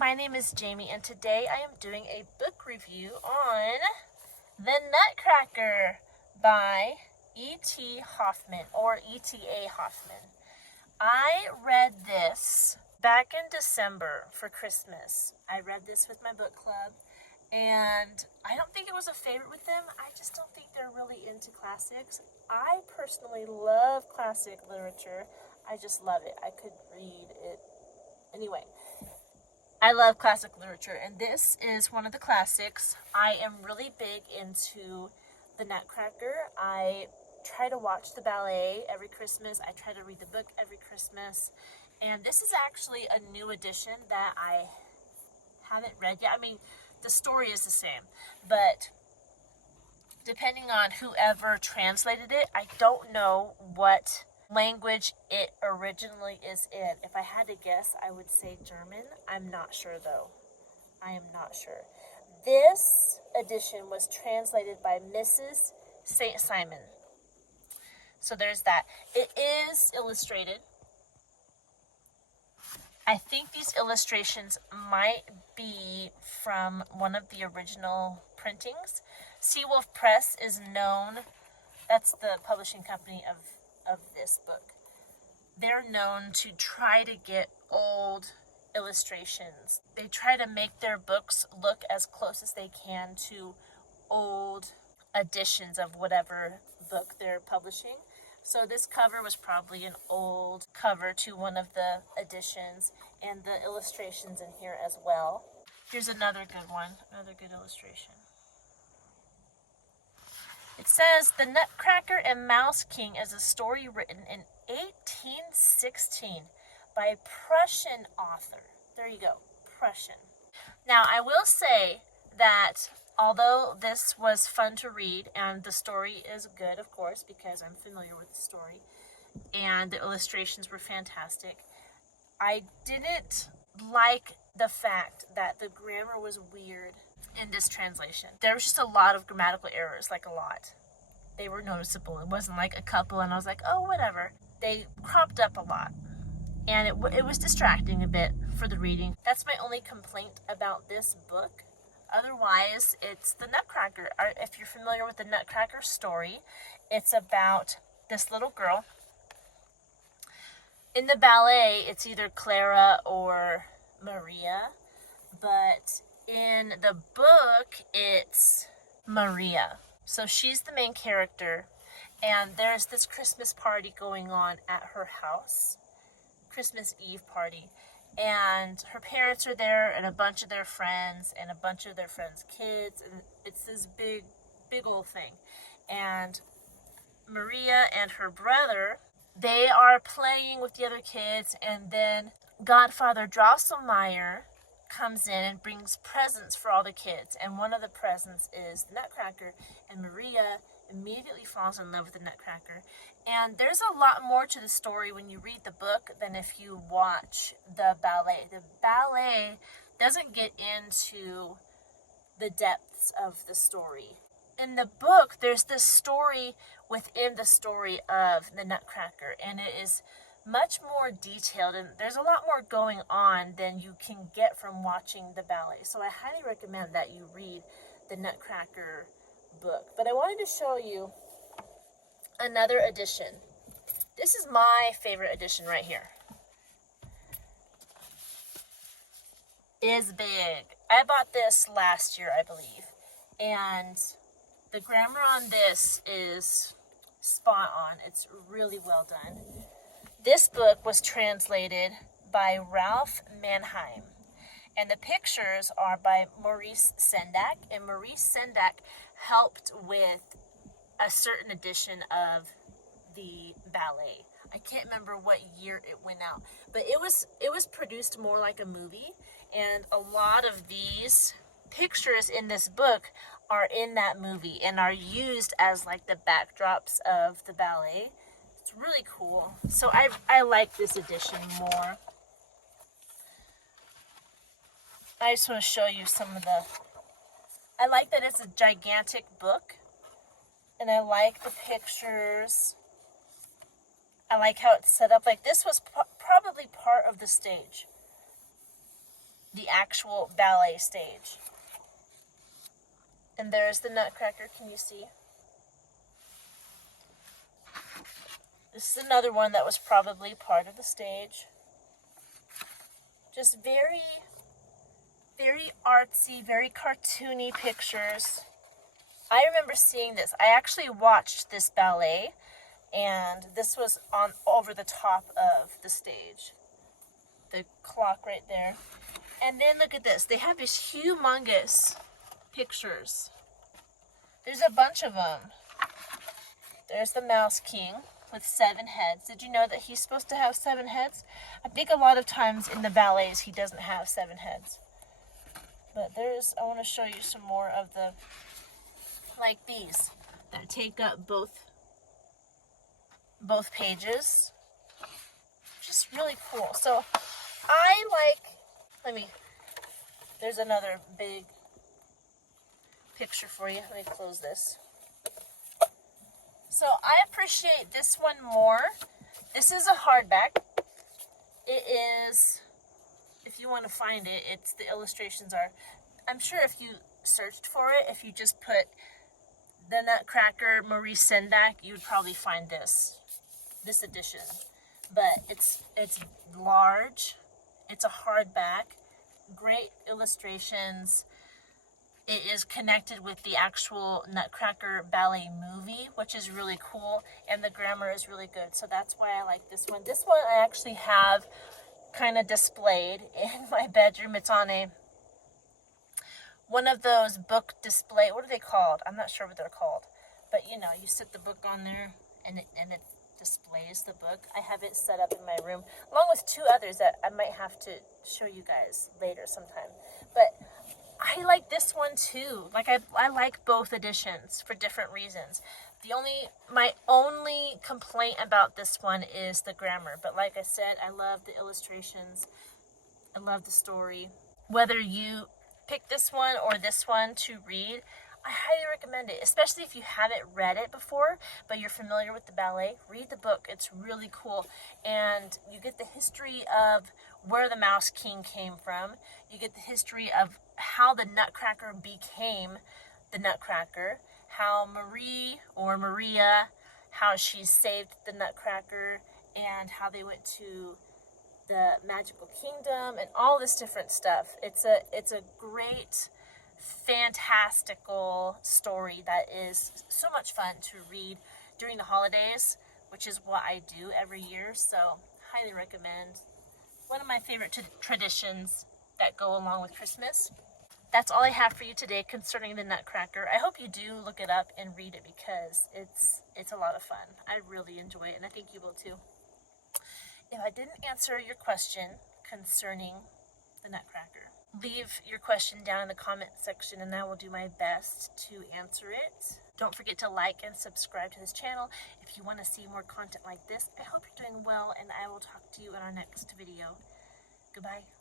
my name is Jamie, and today I am doing a book review on The Nutcracker by E.T. Hoffman, or E.T.A. Hoffman. I read this back in December for Christmas. I read this with my book club, and I don't think it was a favorite with them. I just don't think they're really into classics. I personally love classic literature. I just love it. I could read it. Anyway, I love classic literature, and this is one of the classics. I am really big into The Nutcracker. I try to watch the ballet every Christmas. I try to read the book every Christmas. And this is actually a new edition that I haven't read yet. I mean, the story is the same, but depending on whoever translated it, I don't know what language it originally is in. If I had to guess, I would say German. I'm not sure though. I am not sure. This edition was translated by Mrs. St. Simon. So there's that. It is illustrated. I think these illustrations might be from one of the original printings. Seawolf Press is known, that's the publishing company of this book. They're known to try to get old illustrations. They try to make their books look as close as they can to old editions of whatever book they're publishing. So this cover was probably an old cover to one of the editions, and the illustrations in here as well. Here's another good one, another good illustration. It says, The Nutcracker and Mouse King is a story written in 1816 by a Prussian author. There you go, Prussian. Now, I will say that although this was fun to read, and the story is good, of course, because I'm familiar with the story, and the illustrations were fantastic, I didn't like the fact that the grammar was weird in this translation. There was just a lot of grammatical errors, like a lot. They were noticeable. It wasn't like a couple and I was like, oh, whatever. They cropped up a lot, and it was distracting a bit for the reading. That's my only complaint about this book. Otherwise, it's The Nutcracker. If you're familiar with the Nutcracker story, it's about this little girl. In the ballet, it's either Clara or Maria, but in the book, it's Maria. So she's the main character, and there's this Christmas party going on at her house, Christmas Eve party, and her parents are there, and a bunch of their friends, and a bunch of their friends' kids, and it's this big old thing. And Maria and her brother, they are playing with the other kids, and then Godfather Drosselmeyer comes in and brings presents for all the kids, and one of the presents is the Nutcracker, and Maria immediately falls in love with the Nutcracker. And there's a lot more to the story when you read the book than if you watch the ballet. The ballet doesn't get into the depths of the story. In the book, there's this story within the story of the Nutcracker, and it is much more detailed, and there's a lot more going on than you can get from watching the ballet. So I highly recommend that you read the Nutcracker book. But I wanted to show you another edition. This is my favorite edition right here. It is big. I bought this last year, I believe, and the grammar on this is spot on. It's really well done. This book was translated by Ralph Mannheim, and the pictures are by Maurice Sendak, and Maurice Sendak helped with a certain edition of the ballet. I can't remember what year it went out, but it was produced more like a movie, and a lot of these pictures in this book are in that movie and are used as like the backdrops of the ballet. It's really cool. So I like this edition more. I just want to show you some of the... I like that it's a gigantic book, and I like the pictures. I like how it's set up. Like, this was probably part of the stage. the actual ballet stage. And there's the Nutcracker, can you see? This is another one that was probably part of the stage. Just very, very artsy, very cartoony pictures. I remember seeing this. I actually watched this ballet, and this was on over the top of the stage. The clock right there. And then look at this. They have these humongous pictures. There's a bunch of them. There's the Mouse King with 7 heads. Did you know that he's supposed to have 7 heads? I think a lot of times in the ballets he doesn't have 7 heads. But I want to show you some more of the, like these, that take up both pages. Just really cool. So there's another big picture for you. Let me close this. So I appreciate this one more. This is a hardback. It is, if you want to find it, the illustrations are, I'm sure if you searched for it, if you just put the Nutcracker Maurice Sendak, you would probably find this edition. But it's large. It's a hardback. Great illustrations. It is connected with the actual Nutcracker ballet movie, which is really cool, and the grammar is really good. So that's why I like this one. This one I actually have kind of displayed in my bedroom. It's on one of those book display. What are they called? I'm not sure what they're called, but you know, you set the book on there, and it displays the book. I have it set up in my room, along with 2 others that I might have to show you guys later sometime. But I like this one too. Like I like both editions for different reasons. My only complaint about this one is the grammar. But like I said, I love the illustrations. I love the story. Whether you pick this one or this one to read, I highly recommend it, especially if you haven't read it before, but you're familiar with the ballet. Read the book. It's really cool. And you get the history of where the Mouse King came from. You get the history of how the Nutcracker became the Nutcracker, how Maria, how she saved the Nutcracker, and how they went to the magical kingdom and all this different stuff. It's a great, fantastical story that is so much fun to read during the holidays, which is what I do every year. So highly recommend. One of my favorite traditions that go along with Christmas. That's all I have for you today concerning the Nutcracker. I hope you do look it up and read it, because it's a lot of fun. I really enjoy it, and I think you will too. If I didn't answer your question concerning the Nutcracker, leave your question down in the comment section and I will do my best to answer it. Don't forget to like and subscribe to this channel if you want to see more content like this. I hope you're doing well, and I will talk to you in our next video. Goodbye.